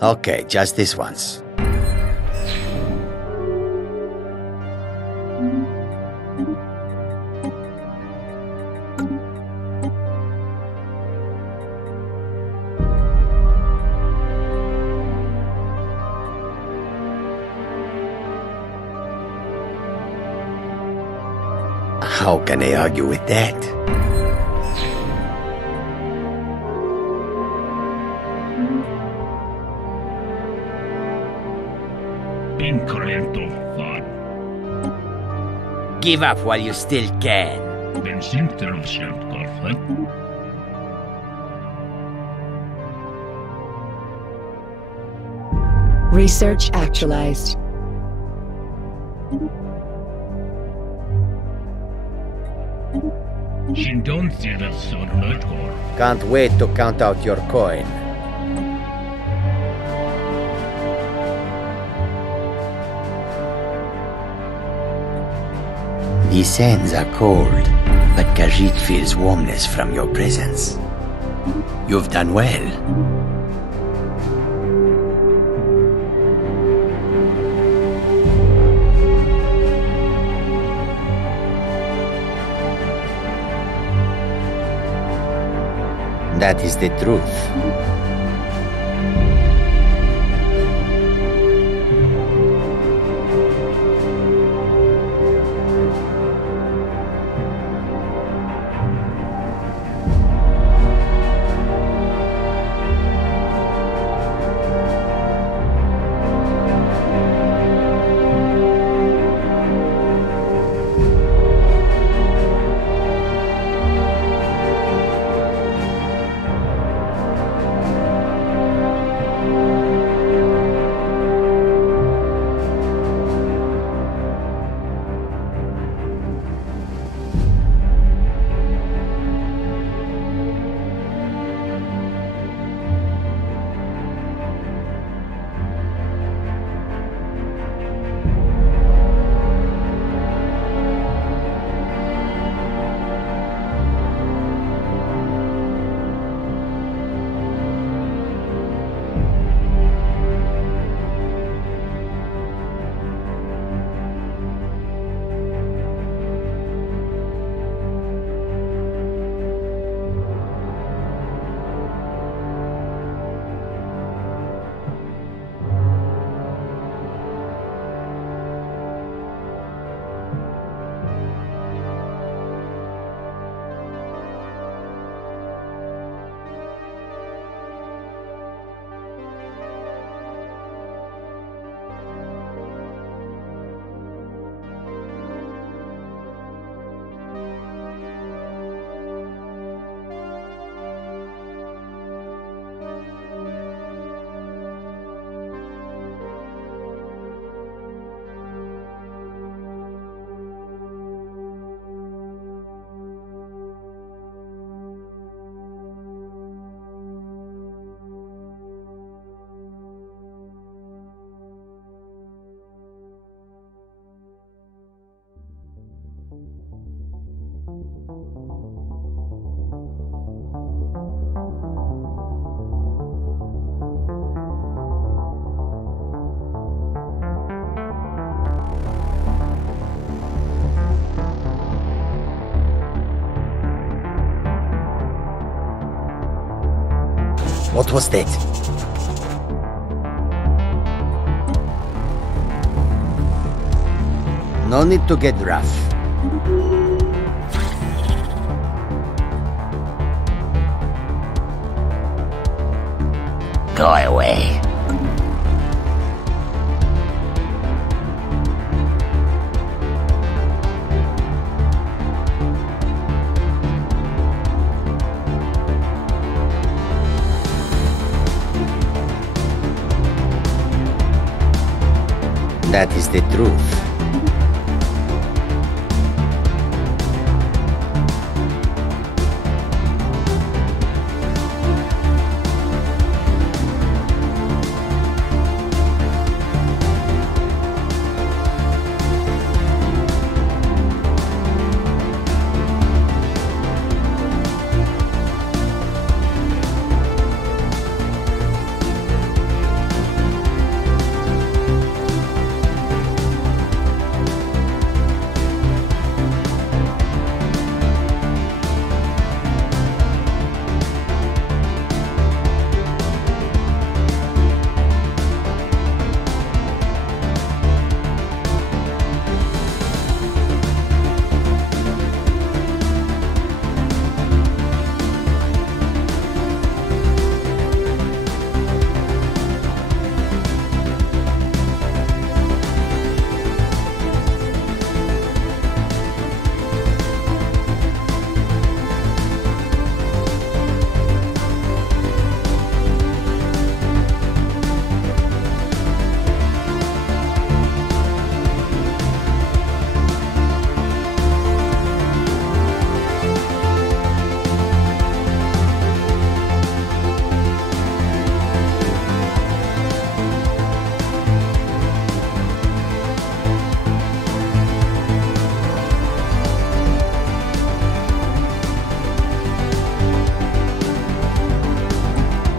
Okay, just this once. How can I argue with that? Give up while you still can. Research actualized. Can't wait to count out your coin. The sands are cold, but Khajiit feels warmness from your presence. You've done well. That is the truth. What was that? No need to get rough. Go away. That is the truth.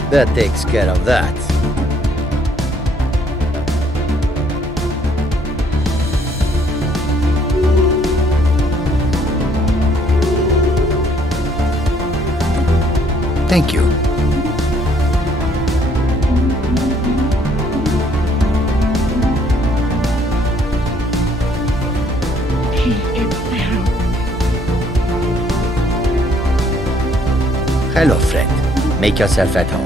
That takes care of that. Thank you. Hello, friend. Make yourself at home.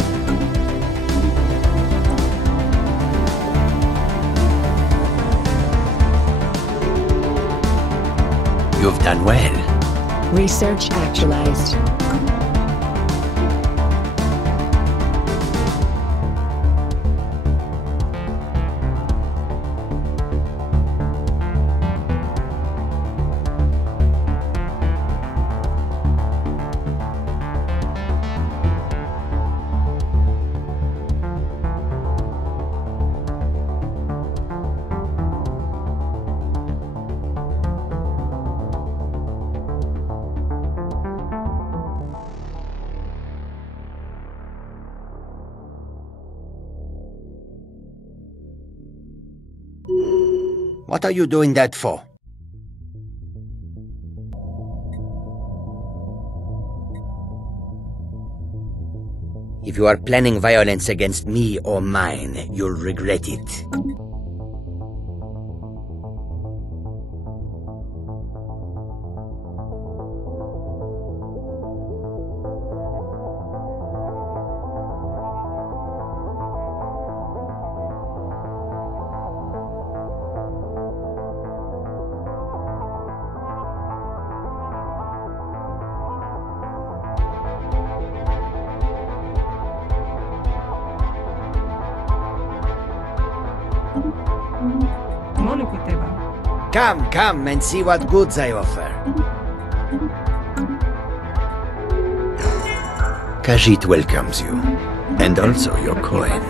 You've done well. Research actualized. What are you doing that for? If you are planning violence against me or mine, you'll regret it. Come and see what goods I offer. Khajiit welcomes you, and also your coin.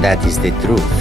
That is the truth.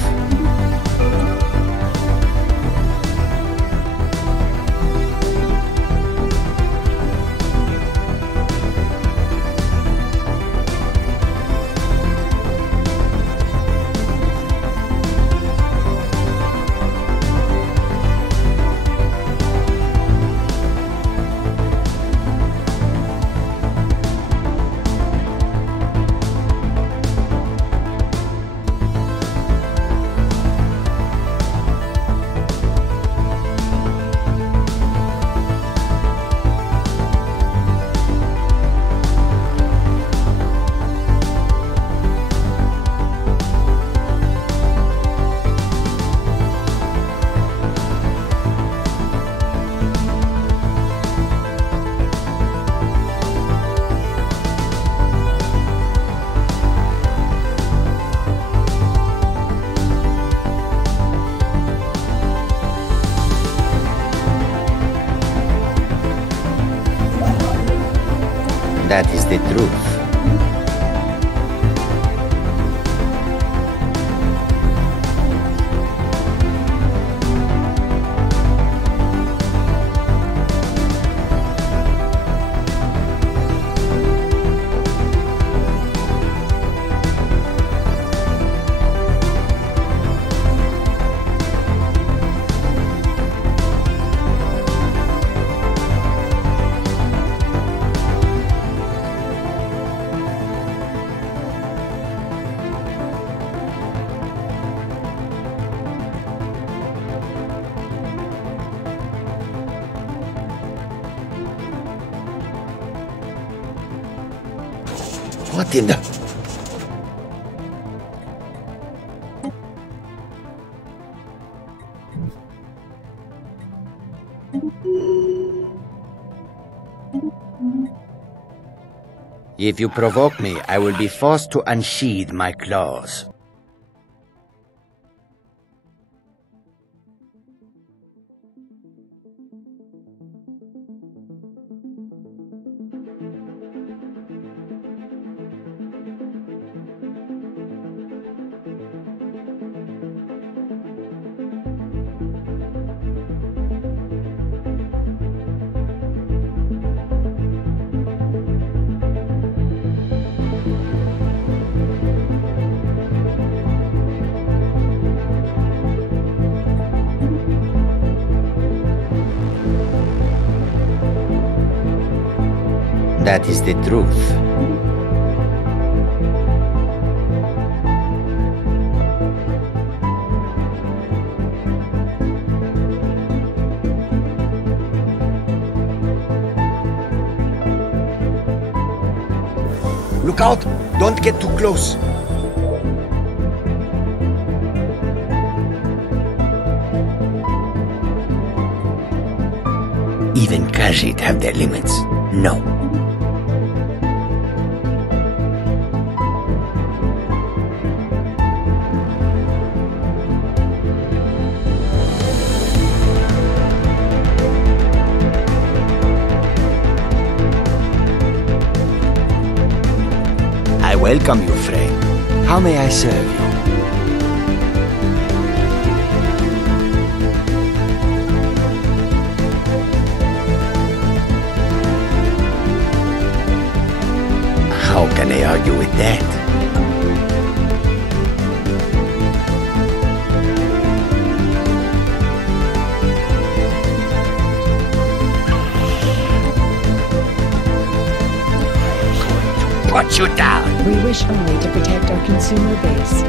That is the truth. What in the... If you provoke me, I will be forced to unsheathe my claws. That is the truth. Look out! Don't get too close! Even Khajiit have their limits. No. I welcome you, friend. How may I serve you? How can I argue with that? Put you down! We wish only to protect our consumer base.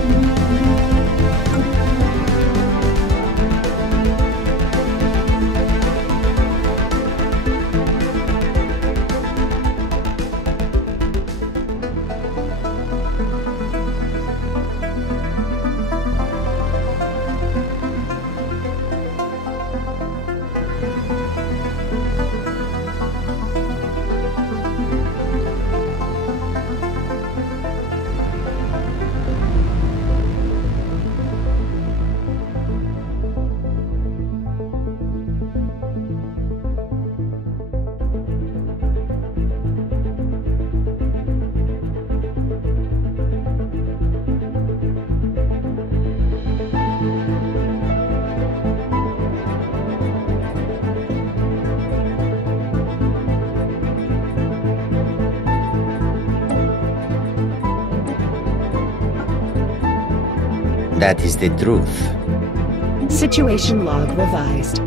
That is the truth. Situation log revised.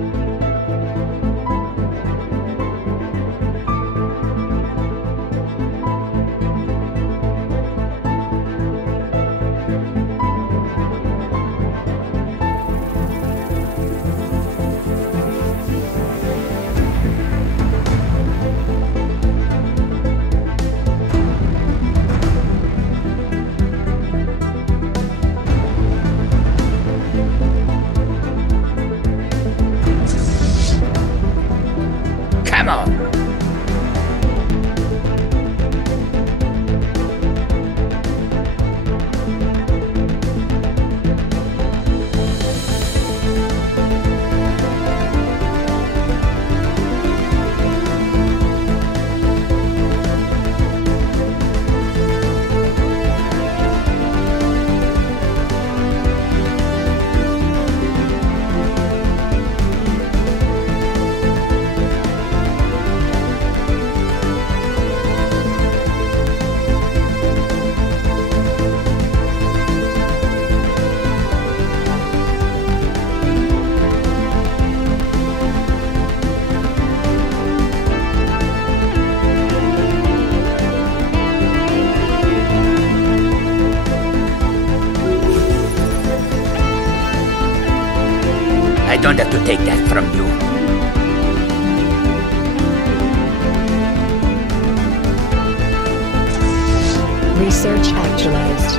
don't have to take that from you. Research actualized.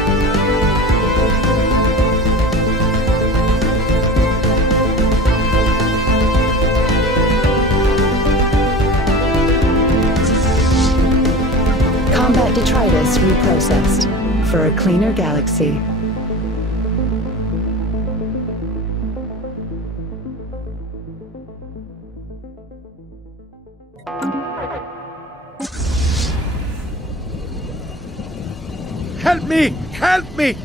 Combat detritus reprocessed for a cleaner galaxy. Help me! Help me!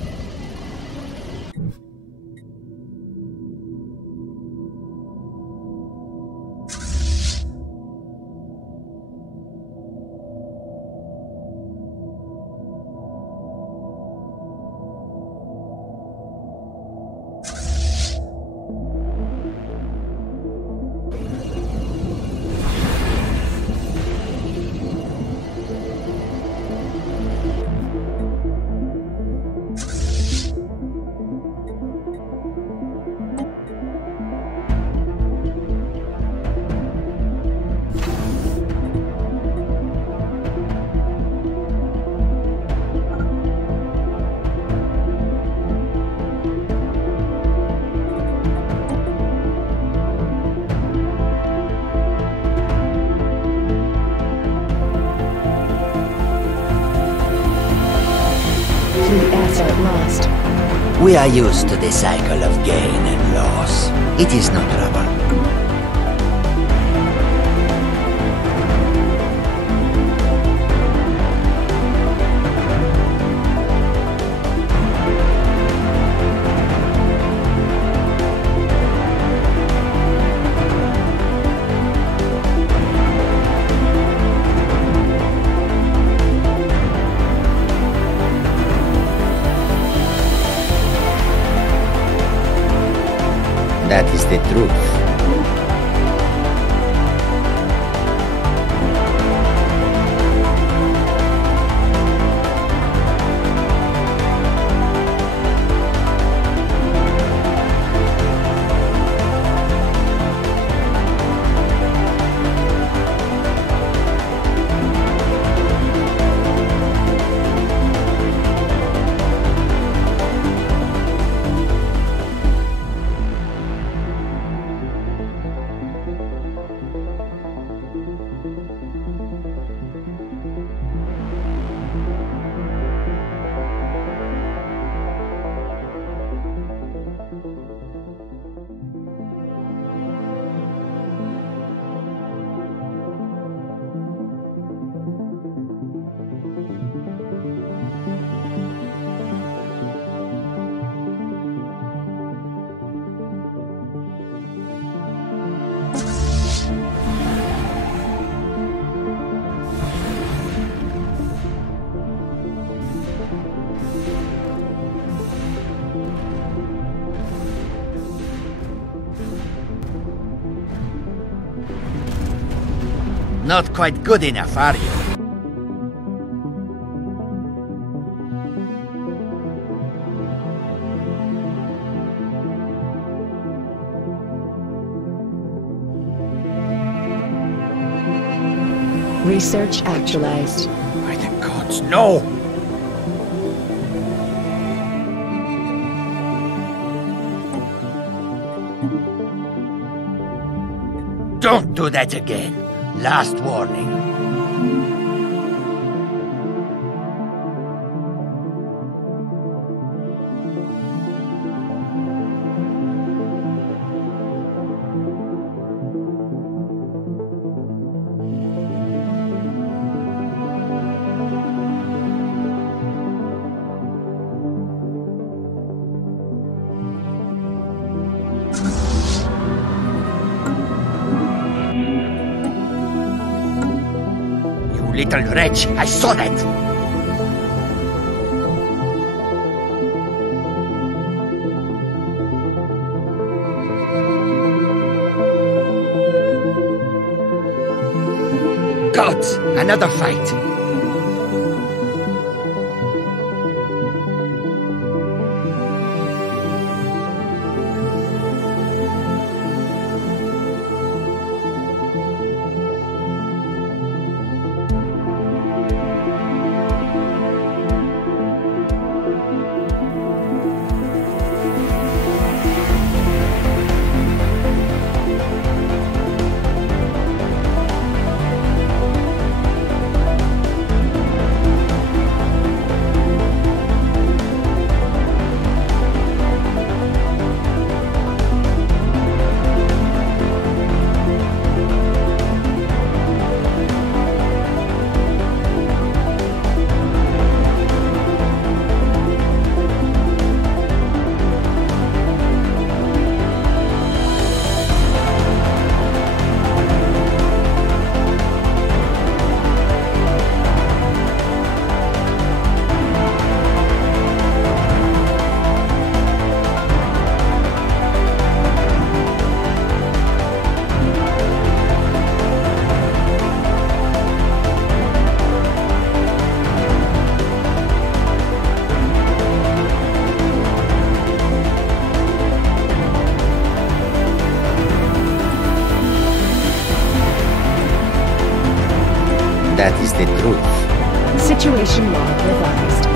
Lost. We are used to the cycle of gain and loss. It is no trouble. That is the truth. Not quite good enough, are you? Research actualized. By the gods, no! Don't do that again. Last warning. Little wretch, I saw that! Gods! Another fight! that is the truth. Situation log revised.